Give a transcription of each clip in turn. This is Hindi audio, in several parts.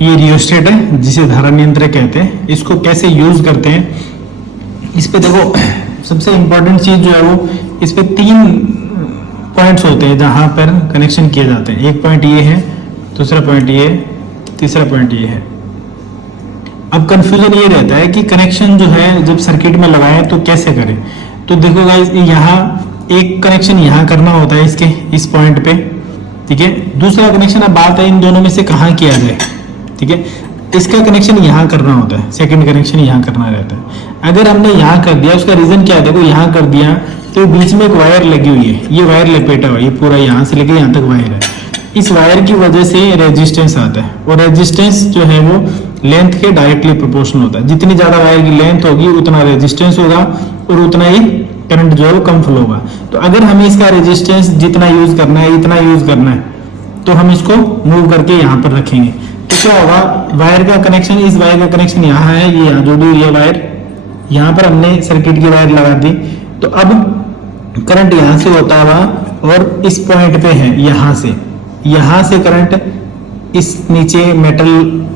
ये रियोस्टेट है जिसे धारा नियंत्रक कहते हैं। इसको कैसे यूज करते हैं, इस पे देखो सबसे इंपॉर्टेंट चीज जो है वो इस पे 3 पॉइंट्स होते हैं जहां पर कनेक्शन किए जाते हैं। एक पॉइंट ये है, दूसरा पॉइंट ये, तीसरा पॉइंट ये है। अब कंफ्यूजन ये रहता है कि कनेक्शन जो है जब सर्किट में लगाएं तो कैसे करें। तो देखो गाइस, यहाँ एक कनेक्शन यहाँ करना होता है इसके इस पॉइंट पे, ठीक है। दूसरा कनेक्शन, अब बात है इन दोनों में से कहाँ किया जाए, ठीक है। इसका कनेक्शन यहाँ करना होता है, सेकंड कनेक्शन यहाँ करना रहता है। अगर हमने यहाँ कर दिया, उसका रीजन क्या है, देखो यहाँ कर दिया तो बीच में एक वायर लगी हुई है, ये वायर लपेटा हुआ है, ये पूरा यहाँ से लेके यहाँ तक वायर है। इस वायर की वजह से रेजिस्टेंस आता है, और रेजिस्टेंस जो है वो लेंथ के डायरेक्टली प्रोपोर्शनल होता है। जितनी ज्यादा वायर की लेंथ होगी उतना रेजिस्टेंस होगा और उतना ही करंट जो है वो कम फ्लो होगा। तो अगर हमें इसका रेजिस्टेंस जितना यूज करना है, इतना यूज करना है, तो हम इसको मूव करके यहाँ पर रखेंगे। तो क्या होगा, वायर का कनेक्शन, इस वायर का कनेक्शन यहाँ है, ये यहाँ जुड़ी हुई है वायर, यहाँ पर हमने सर्किट की वायर लगा दी। तो अब करंट यहाँ से होता हुआ और इस पॉइंट पे है, यहाँ से करंट इस नीचे मेटल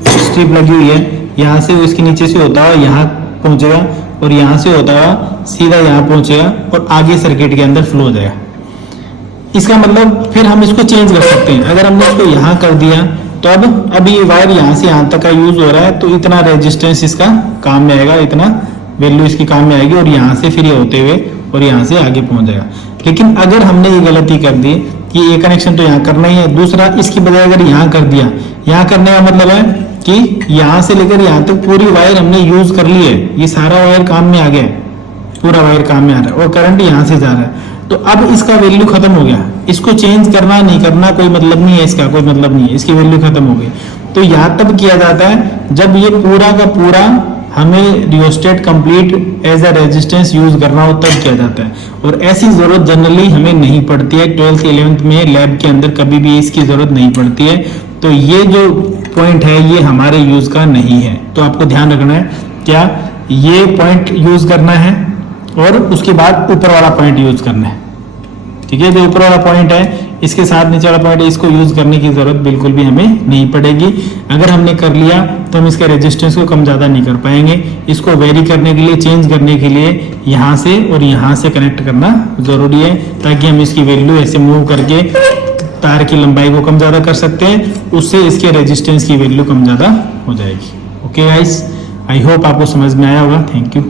स्ट्रिप लगी हुई है, यहाँ से इसके नीचे से होता हुआ यहाँ पहुंचेगा और यहाँ से होता हुआ सीधा यहाँ पहुंचेगा और आगे सर्किट के अंदर फ्लो हो जाएगा। इसका मतलब फिर हम इसको चेंज कर सकते हैं। अगर हमने इसको यहाँ कर दिया तो अब ये वायर यहाँ से यहाँ तक का यूज हो रहा है, तो इतना रेजिस्टेंस इसका काम में आएगा, इतना वैल्यू इसकी काम में आएगी, और यहाँ से फिर ये होते हुए और यहाँ से आगे पहुंच जाएगा। लेकिन अगर हमने ये गलती कर दी कि ये कनेक्शन तो यहाँ करना ही है, दूसरा इसकी बजाय अगर यहाँ कर दिया, यहाँ करने का मतलब है कि यहाँ से लेकर यहाँ तक पूरी वायर हमने यूज कर ली है, ये सारा वायर काम में आ गया है, पूरा वायर काम में आ रहा है और करंट यहाँ से जा रहा है। तो अब इसका वैल्यू खत्म हो गया, इसको चेंज करना नहीं करना कोई मतलब नहीं है, इसका कोई मतलब नहीं है, इसकी वैल्यू खत्म हो गई। तो यहाँ तब किया जाता है जब ये पूरा का पूरा हमें rheostat complete as a resistance use करना हो, तब किया जाता है। और ऐसी जरूरत जनरली हमें नहीं पड़ती है, 12th 11th में लैब के अंदर कभी भी इसकी जरूरत नहीं पड़ती है। तो ये जो पॉइंट है ये हमारे यूज का नहीं है, तो आपको ध्यान रखना है क्या ये पॉइंट यूज करना है और उसके बाद ऊपर वाला पॉइंट यूज करना है, ठीक है। जो ऊपर वाला पॉइंट है इसके साथ नीचे वाला पॉइंट है, इसको यूज करने की जरूरत बिल्कुल भी हमें नहीं पड़ेगी। अगर हमने कर लिया तो हम इसके रेजिस्टेंस को कम ज्यादा नहीं कर पाएंगे। इसको वेरी करने के लिए, चेंज करने के लिए यहाँ से और यहाँ से कनेक्ट करना जरूरी है, ताकि हम इसकी वैल्यू ऐसे मूव करके तार की लंबाई को कम ज्यादा कर सकते हैं, उससे इसके रेजिस्टेंस की वैल्यू कम ज्यादा हो जाएगी। ओके गाइस, आई होप आपको समझ में आया होगा। Thank you.